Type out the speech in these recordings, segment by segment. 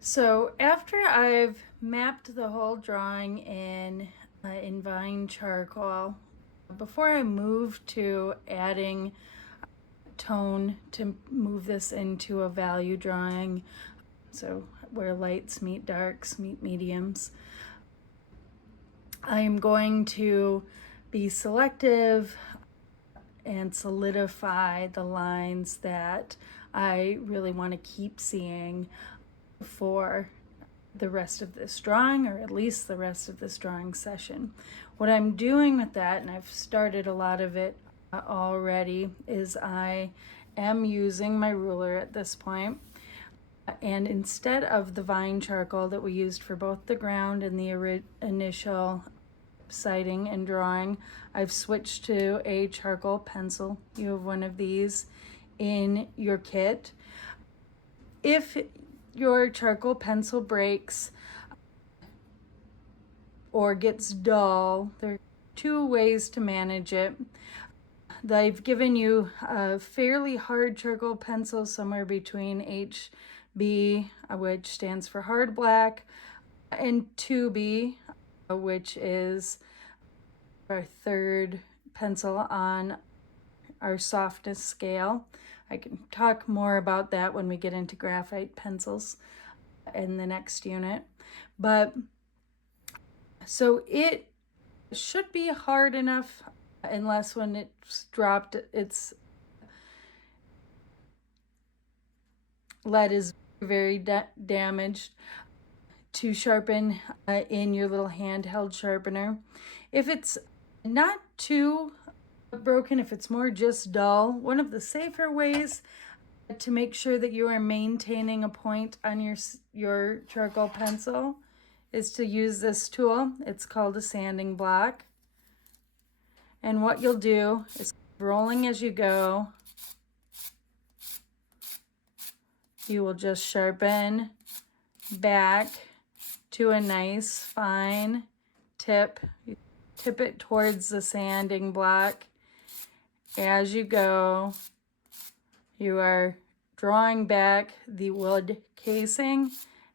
So after I've mapped the whole drawing in Vine charcoal, before I move to adding tone to move this into a value drawing, so where lights meet darks meet mediums, I'm going to be selective and solidify the lines that I really want to keep seeing for the rest of this drawing, or at least the rest of this drawing session. What I'm doing with that, and I've started a lot of it already, is I am using my ruler at this point. And instead of the vine charcoal that we used for both the ground and the initial sighting and drawing, I've switched to a charcoal pencil. You have one of these in your kit. If your charcoal pencil breaks or gets dull, there are two ways to manage it. I've given you a fairly hard charcoal pencil, somewhere between HB, which stands for hard black, and 2B, which is our third pencil on our softness scale. I can talk more about that when we get into graphite pencils in the next unit. But so it should be hard enough, unless when it's dropped, its lead is very damaged, to sharpen in your little handheld sharpener. If it's not too broken, if it's more just dull, one of the safer ways to make sure that you are maintaining a point on your charcoal pencil is to use this tool. It's called a sanding block. And what you'll do is, rolling as you go, you will just sharpen back to a nice fine tip. You tip it towards the sanding block. As you go, you are drawing back the wood casing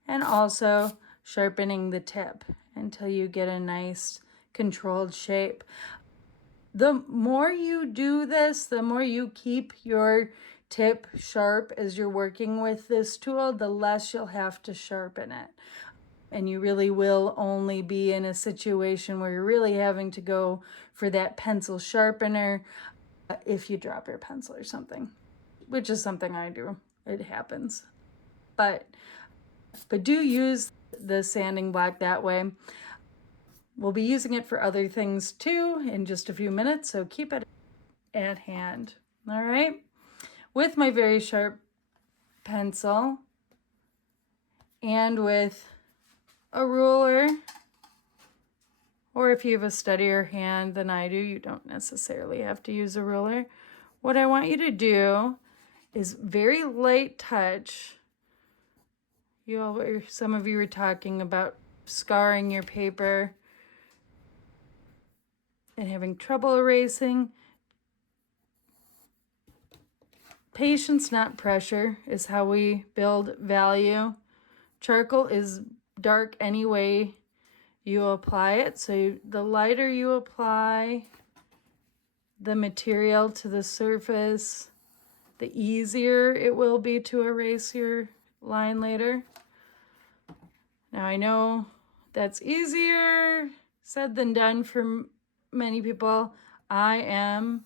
and also sharpening the tip until you get a nice controlled shape. The more you do this, the more you keep your tip sharp as you're working with this tool, the less you'll have to sharpen it. And you really will only be in a situation where you're really having to go for that pencil sharpener if you drop your pencil or something, which is something I do. It happens. But do use the sanding block that way. We'll be using it for other things too in just a few minutes, so keep it at hand. All right? With my very sharp pencil and with a ruler, or if you have a steadier hand than I do, you don't necessarily have to use a ruler. What I want you to do is very light touch. Some of you were talking about scarring your paper and having trouble erasing. Patience, not pressure, is how we build value. Charcoal is dark anyway you apply it, so the lighter you apply the material to the surface, the easier it will be to erase your line later. Now I know that's easier said than done for many people. I am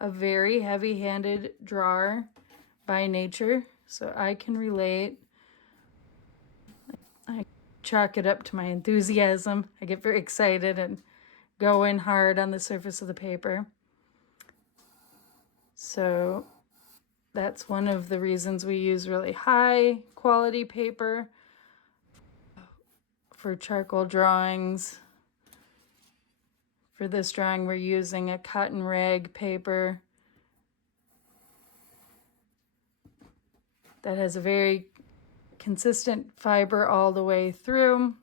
a very heavy-handed drawer by nature, so I can relate. I chalk it up to my enthusiasm. I get very excited and go in hard on the surface of the paper. So that's one of the reasons we use really high quality paper for charcoal drawings. For this drawing, we're using a cotton rag paper that has a very consistent fiber all the way through.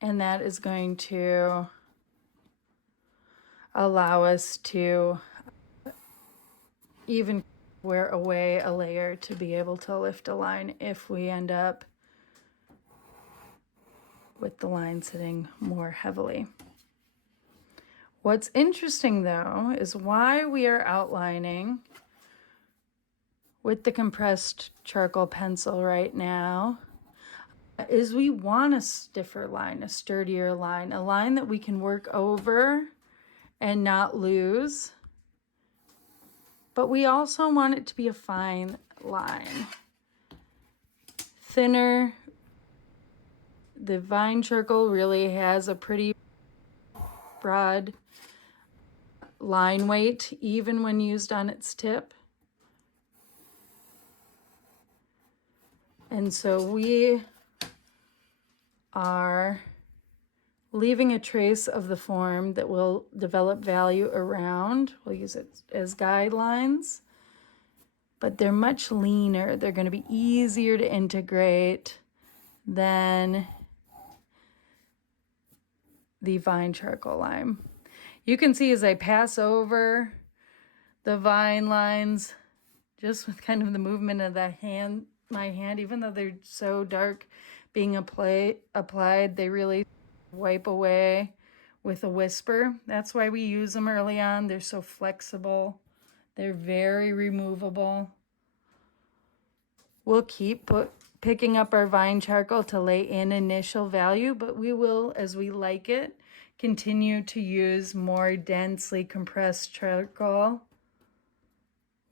And that is going to allow us to even wear away a layer to be able to lift a line if we end up with the line sitting more heavily. What's interesting though is why we are outlining with the compressed charcoal pencil right now is we want a stiffer line, a sturdier line, a line that we can work over and not lose. But we also want it to be a fine line. Thinner. The vine charcoal really has a pretty broad line weight, even when used on its tip. And so we are leaving a trace of the form that will develop value around. We'll use it as guidelines, but they're much leaner. They're going to be easier to integrate than the vine charcoal line. You can see as I pass over the vine lines, just with kind of the movement of the hand, my hand, even though they're so dark being applied, they really wipe away with a whisper. That's why we use them early on. They're so flexible. They're very removable. We'll keep picking up our vine charcoal to lay in initial value, but we will, as we like it, continue to use more densely compressed charcoal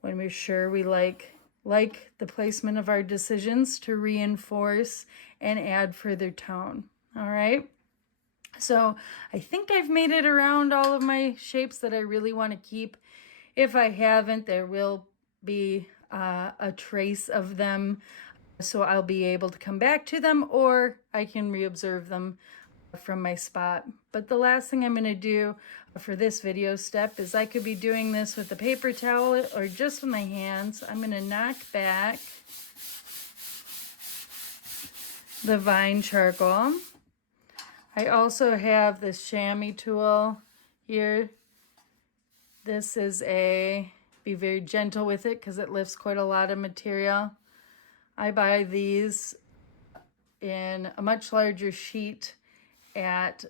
when we're sure we like the placement of our decisions to reinforce and add further tone. All right. So I think I've made it around all of my shapes that I really want to keep. If I haven't, there will be a trace of them. So I'll be able to come back to them, or I can reobserve them from my spot. But the last thing I'm going to do for this video step is I could be doing this with a paper towel or just with my hands. I'm going to knock back the vine charcoal. I also have this chamois tool here. This is be very gentle with it because it lifts quite a lot of material. I buy these in a much larger sheet at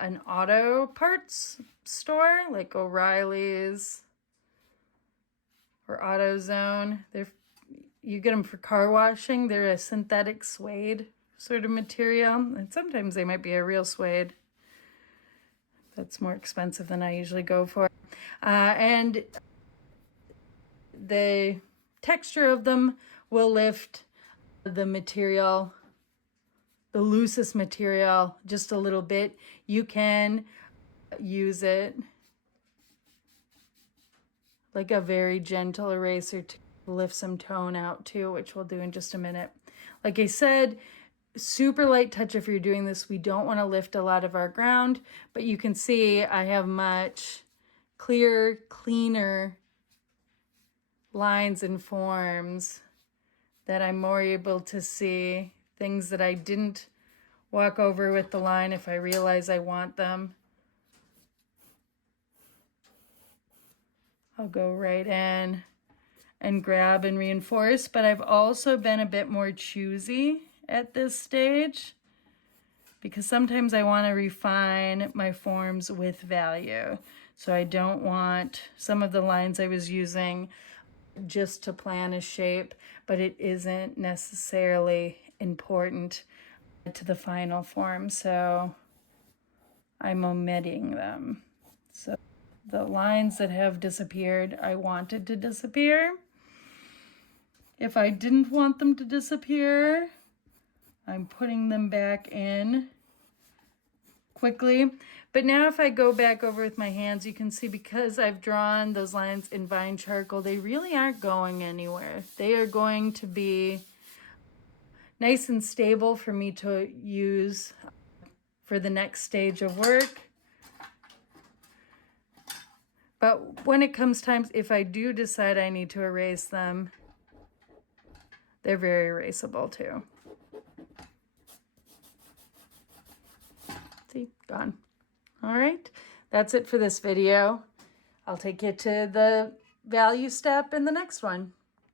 an auto parts store like O'Reilly's or AutoZone. You get them for car washing. They're a synthetic suede sort of material, and sometimes they might be a real suede. That's more expensive than I usually go for. And the texture of them will lift the material, the loosest material, just a little bit. You can use it like a very gentle eraser to lift some tone out too, which we'll do in just a minute. Like I said, super light touch if you're doing this. We don't want to lift a lot of our ground, but you can see I have much clearer, cleaner lines and forms that I'm more able to see, things that I didn't walk over with the line if I realize I want them. I'll go right in and grab and reinforce, but I've also been a bit more choosy at this stage because sometimes I want to refine my forms with value. So I don't want some of the lines I was using just to plan a shape, but it isn't necessarily important to the final form, so I'm omitting them. So the lines that have disappeared, I wanted to disappear. If I didn't want them to disappear, I'm putting them back in quickly. But now if I go back over with my hands, you can see because I've drawn those lines in vine charcoal, they really aren't going anywhere. They are going to be nice and stable for me to use for the next stage of work. But when it comes time, if I do decide I need to erase them, they're very erasable too. See, gone. All right, that's it for this video. I'll take you to the value step in the next one.